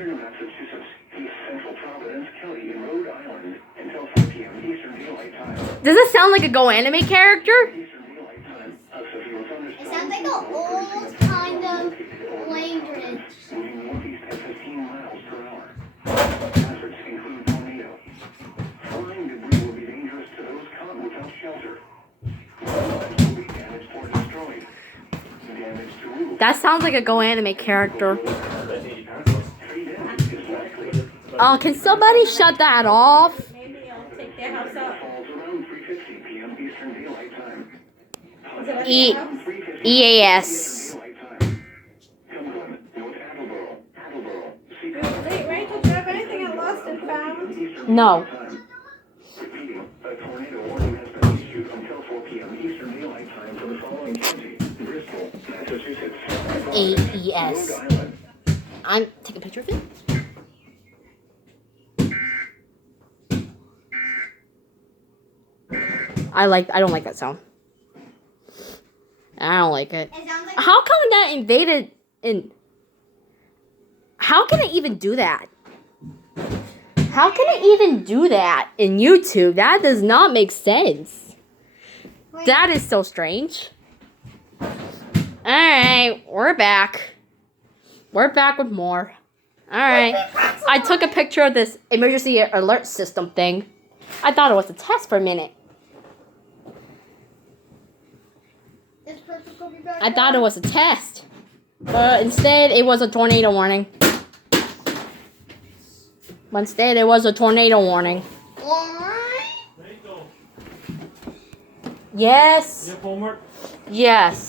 Western Massachusetts, East Central Providence, Kelly, and Rhode Island until 4 p.m. Eastern Daylight Time. Does it sound like a Go Anime character? Eastern Daylight Time. It sounds like an old kind of plane bridge. Moving northeast at 15 miles per hour. Hazards include tornado. Flying debris will be dangerous to those caught without shelter. Lives will be damaged or destroyed. Damage to roof. That sounds like a Go Anime character. Tree damage is likely. Oh, can somebody shut that off? Maybe I'll take their house up. Falls around 3:50 p.m. Eastern Daylight Time. Is it E- a house? 3:50 EAS. Eastern Daylight Time. Cumberland, North Attleboro, It was late, right? Did you have anything at Lost and Found? Eastern No. Daylight Time. Repeating, a tornado warning has been issued until 4 p.m. Eastern Daylight Time for the following county: Bristol, Massachusetts, AES. Rhode Island. I'm take a picture of it. I don't like that sound. I don't like it. It sounds like How come that invaded in how can it even do that? How can it even do that in YouTube? That does not make sense. That is so strange. Alright, we're back. We're back with more. Alright. I took a picture of this emergency alert system thing. I thought it was a test for a minute. this person could be back. I thought it was a test. But instead, it was a tornado warning. But instead, it was a tornado warning. Alright. Yes. Homework? Yes.